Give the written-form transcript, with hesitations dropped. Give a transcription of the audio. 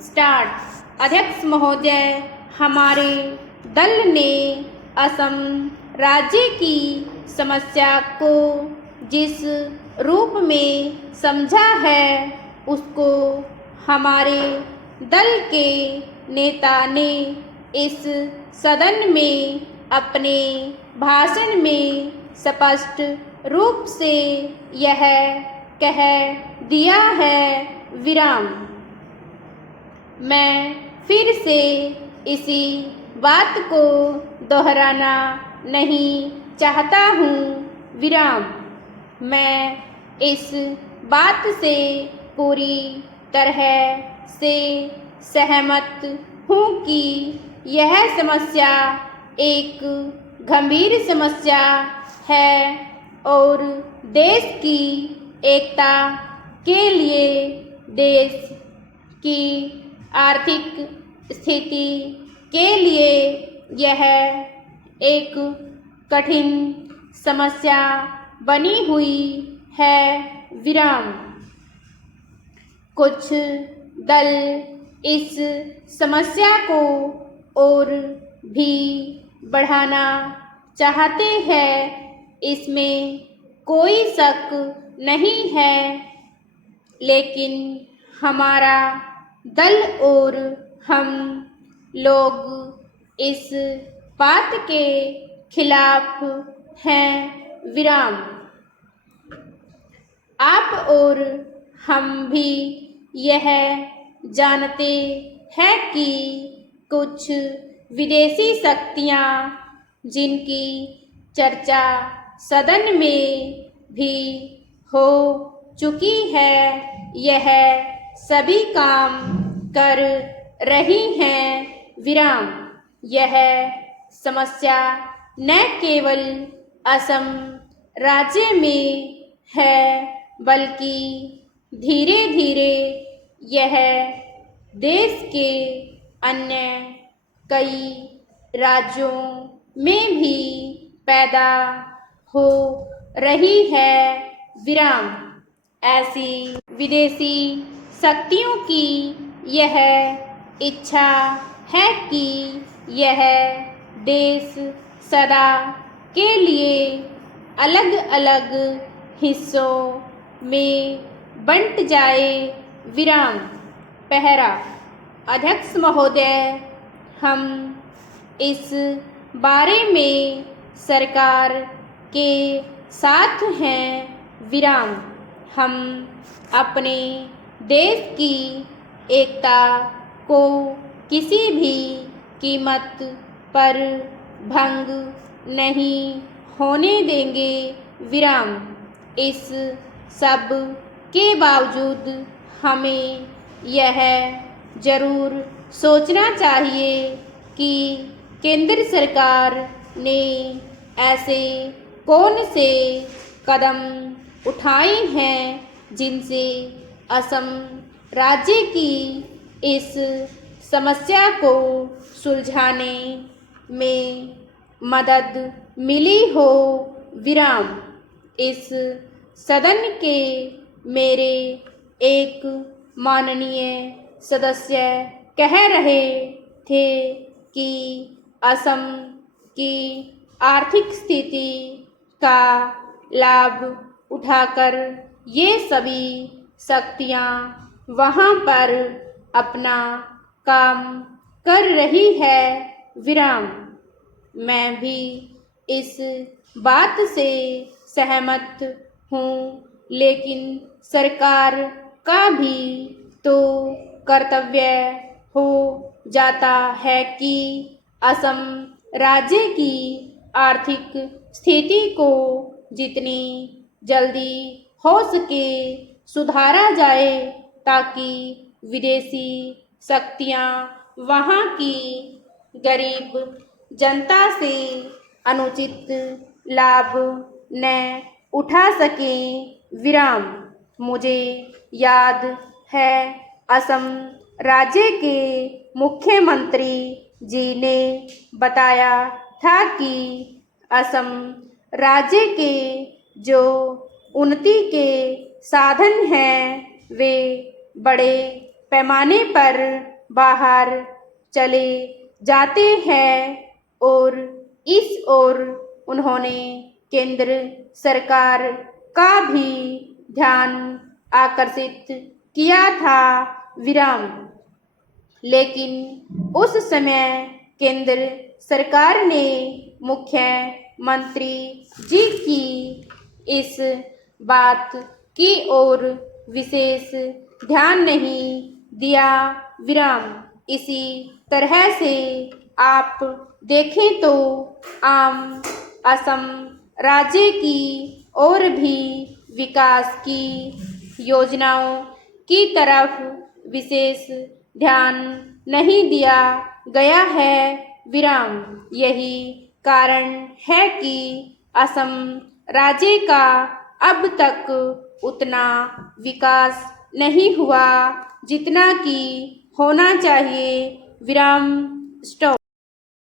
Start. अध्यक्ष महोदय, हमारे दल ने असम राज्य की समस्या को जिस रूप में समझा है उसको हमारे दल के नेता ने इस सदन में अपने भाषण में स्पष्ट रूप से यह कह दिया है। विराम। मैं फिर से इसी बात को दोहराना नहीं चाहता हूँ। विराम। मैं इस बात से पूरी तरह से सहमत हूँ कि यह समस्या एक गंभीर समस्या है और देश की एकता के लिए, देश की आर्थिक स्थिति के लिए यह एक कठिन समस्या बनी हुई है। विराम। कुछ दल इस समस्या को और भी बढ़ाना चाहते हैं, इसमें कोई शक नहीं है, लेकिन हमारा दल और हम लोग इस बात के खिलाफ हैं। विराम। आप और हम भी यह जानते हैं कि कुछ विदेशी शक्तियाँ, जिनकी चर्चा सदन में भी हो चुकी है, यह सभी काम कर रही हैं। विराम। यह समस्या न केवल असम राज्य में है, बल्कि धीरे धीरे यह देश के अन्य कई राज्यों में भी पैदा हो रही है। विराम। ऐसी विदेशी शक्तियों की यह इच्छा है कि यह देश सदा के लिए अलग अलग हिस्सों में बंट जाए। विराम। पहरा। अध्यक्ष महोदय, हम इस बारे में सरकार के साथ हैं। विराम। हम अपने देश की एकता को किसी भी कीमत पर भंग नहीं होने देंगे। विराम। इस सब के बावजूद हमें यह जरूर सोचना चाहिए कि केंद्र सरकार ने ऐसे कौन से कदम उठाए हैं जिनसे असम राज्य की इस समस्या को सुलझाने में मदद मिली हो। विराम। इस सदन के मेरे एक माननीय सदस्य कह रहे थे कि असम की आर्थिक स्थिति का लाभ उठाकर ये सभी शक्तियाँ वहाँ पर अपना काम कर रही है। विराम। मैं भी इस बात से सहमत हूँ, लेकिन सरकार का भी तो कर्तव्य हो जाता है कि असम राज्य की आर्थिक स्थिति को जितनी जल्दी हो सके सुधारा जाए, ताकि विदेशी शक्तियाँ वहाँ की गरीब जनता से अनुचित लाभ न उठा सकें। विराम। मुझे याद है असम राज्य के मुख्यमंत्री जी ने बताया था कि असम राज्य के जो उन्नति के साधन हैं वे बड़े पैमाने पर बाहर चले जाते हैं और इस ओर उन्होंने केंद्र सरकार का भी ध्यान आकर्षित किया था। विराम। लेकिन उस समय केंद्र सरकार ने मुख्यमंत्री जी की इस बात की ओर विशेष ध्यान नहीं दिया। विराम। इसी तरह से आप देखें तो आम असम राज्य की और भी विकास की योजनाओं की तरफ विशेष ध्यान नहीं दिया गया है। विराम। यही कारण है कि असम राज्य का अब तक उतना विकास नहीं हुआ जितना कि होना चाहिए। विराम। स्टॉप।